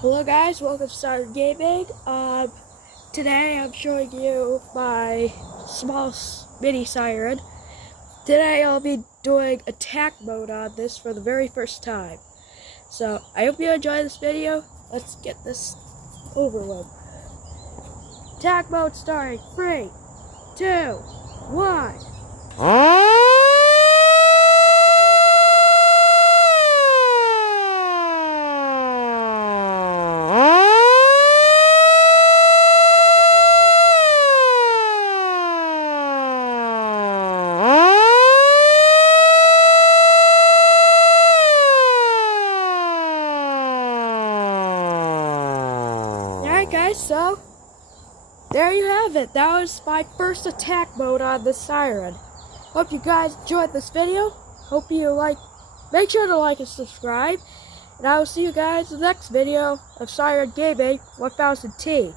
Hello guys, welcome to Siren Gaming. Today I'm showing you my small mini siren. Today I'll be doing attack mode on this for the very first time. So I hope you enjoy this video. Let's get this over with. Attack mode starting. 3, 2, 1. Alright guys, so there you have it. That was my first attack mode on the siren. Hope you guys enjoyed this video. Hope you make sure to like and subscribe. And I will see you guys in the next video of Siren Gaming 1000T.